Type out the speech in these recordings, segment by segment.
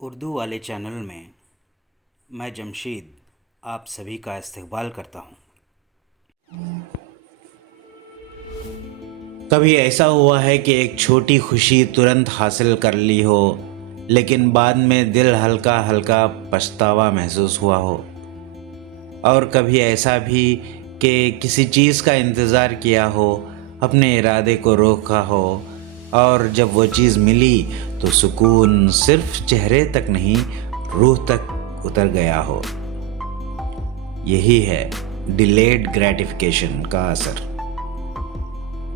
اردو والے چینل میں میں جمشید آپ سبھی کا استقبال کرتا ہوں۔ کبھی ایسا ہوا ہے کہ ایک چھوٹی خوشی ترنت حاصل کر لی ہو، لیکن بعد میں دل ہلکا ہلکا پچھتاوا محسوس ہوا ہو؟ اور کبھی ایسا بھی کہ کسی چیز کا انتظار کیا ہو، اپنے ارادے کو روکا ہو، اور جب وہ چیز ملی تو سکون صرف چہرے تک نہیں، روح تک اتر گیا ہو۔ یہی ہے ڈیلیڈ گریٹیفیکیشن کا اثر۔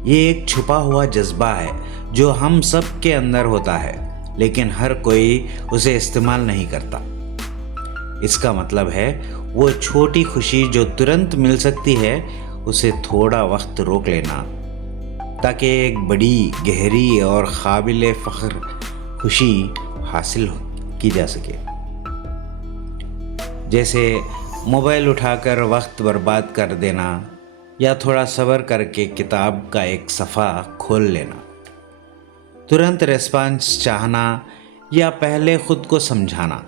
یہ ایک چھپا ہوا جذبہ ہے جو ہم سب کے اندر ہوتا ہے، لیکن ہر کوئی اسے استعمال نہیں کرتا۔ اس کا مطلب ہے وہ چھوٹی خوشی جو ترنت مل سکتی ہے، اسے تھوڑا وقت روک لینا، تاکہ ایک بڑی، گہری اور قابل فخر خوشی حاصل کی جا سکے۔ جیسے موبائل اٹھا کر وقت برباد کر دینا، یا تھوڑا صبر کر کے کتاب کا ایک صفحہ کھول لینا۔ ترنت ریسپانس چاہنا یا پہلے خود کو سمجھانا،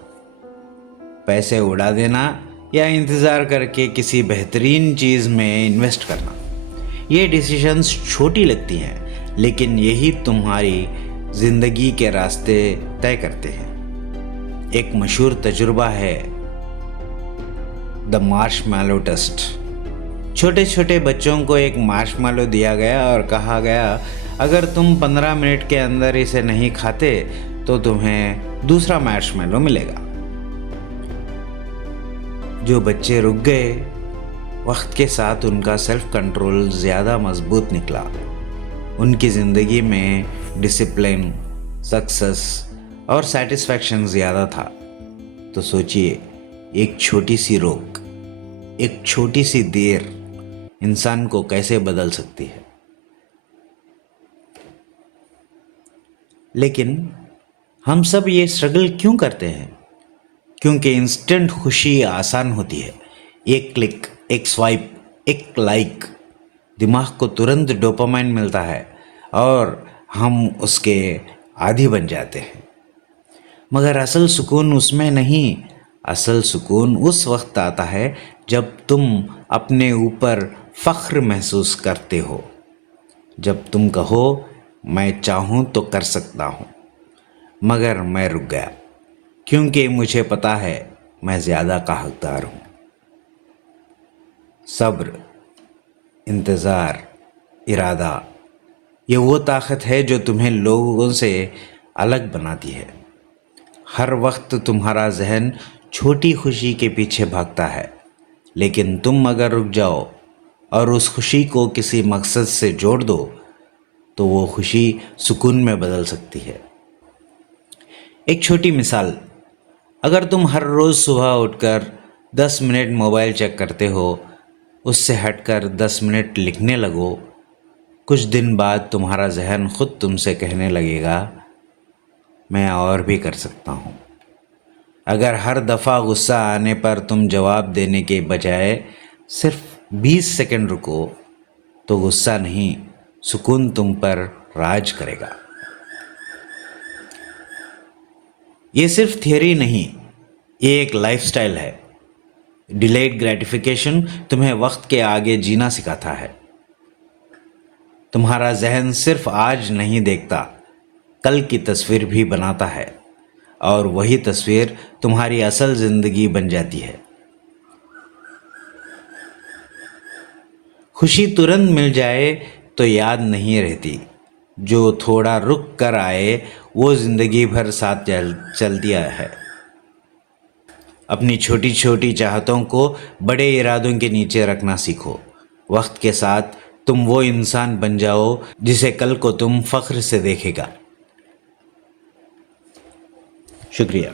پیسے اڑا دینا یا انتظار کر کے کسی بہترین چیز میں انویسٹ کرنا۔ یہ ڈیسیشنز چھوٹی لگتی ہیں، لیکن یہی تمہاری زندگی کے راستے طے کرتے ہیں۔ ایک مشہور تجربہ ہے دا مارش میلو ٹیسٹ۔ چھوٹے چھوٹے بچوں کو ایک مارش میلو دیا گیا اور کہا گیا، اگر تم 15 منٹ کے اندر اسے نہیں کھاتے تو تمہیں دوسرا مارش میلو ملے گا۔ جو بچے رک گئے، وقت کے ساتھ ان کا سیلف کنٹرول زیادہ مضبوط نکلا۔ ان کی زندگی میں ڈسپلن، سکسس اور سیٹسفیکشن زیادہ تھا۔ تو سوچئے، ایک چھوٹی سی روک، ایک چھوٹی سی دیر انسان کو کیسے بدل سکتی ہے۔ لیکن ہم سب یہ اسٹرگل کیوں کرتے ہیں؟ کیونکہ انسٹنٹ خوشی آسان ہوتی ہے۔ ایک کلک، ایک سوائپ، ایک لائک، دماغ کو ترنت ڈوپامائن ملتا ہے اور ہم اس کے عادی بن جاتے ہیں۔ مگر اصل سکون اس میں نہیں۔ اصل سکون اس وقت آتا ہے جب تم اپنے اوپر فخر محسوس کرتے ہو، جب تم کہو، میں چاہوں تو کر سکتا ہوں، مگر میں رک گیا، کیونکہ مجھے پتا ہے میں زیادہ کا حقدار ہوں۔ صبر، انتظار، ارادہ، یہ وہ طاقت ہے جو تمہیں لوگوں سے الگ بناتی ہے۔ ہر وقت تمہارا ذہن چھوٹی خوشی کے پیچھے بھاگتا ہے، لیکن تم اگر رک جاؤ اور اس خوشی کو کسی مقصد سے جوڑ دو تو وہ خوشی سکون میں بدل سکتی ہے۔ ایک چھوٹی مثال، اگر تم ہر روز صبح اٹھ کر 10 منٹ موبائل چیک کرتے ہو، اس سے ہٹ کر 10 منٹ لکھنے لگو، کچھ دن بعد تمہارا ذہن خود تم سے کہنے لگے گا، میں اور بھی کر سکتا ہوں۔ اگر ہر دفعہ غصہ آنے پر تم جواب دینے کے بجائے صرف 20 سیکنڈ رکو تو غصہ نہیں، سکون تم پر راج کرے گا۔ یہ صرف تھیوری نہیں، یہ ایک لائف سٹائل ہے۔ ڈیلیڈ گریٹیفیکیشن تمہیں وقت کے آگے جینا سکھاتا ہے۔ تمہارا ذہن صرف آج نہیں دیکھتا، کل کی تصویر بھی بناتا ہے، اور وہی تصویر تمہاری اصل زندگی بن جاتی ہے۔ خوشی ترنت مل جائے تو یاد نہیں رہتی، جو تھوڑا رک کر آئے وہ زندگی بھر ساتھ چلتی ہے۔ اپنی چھوٹی چھوٹی چاہتوں کو بڑے ارادوں کے نیچے رکھنا سیکھو۔ وقت کے ساتھ تم وہ انسان بن جاؤ جسے کل کو تم فخر سے دیکھے گا۔ شکریہ۔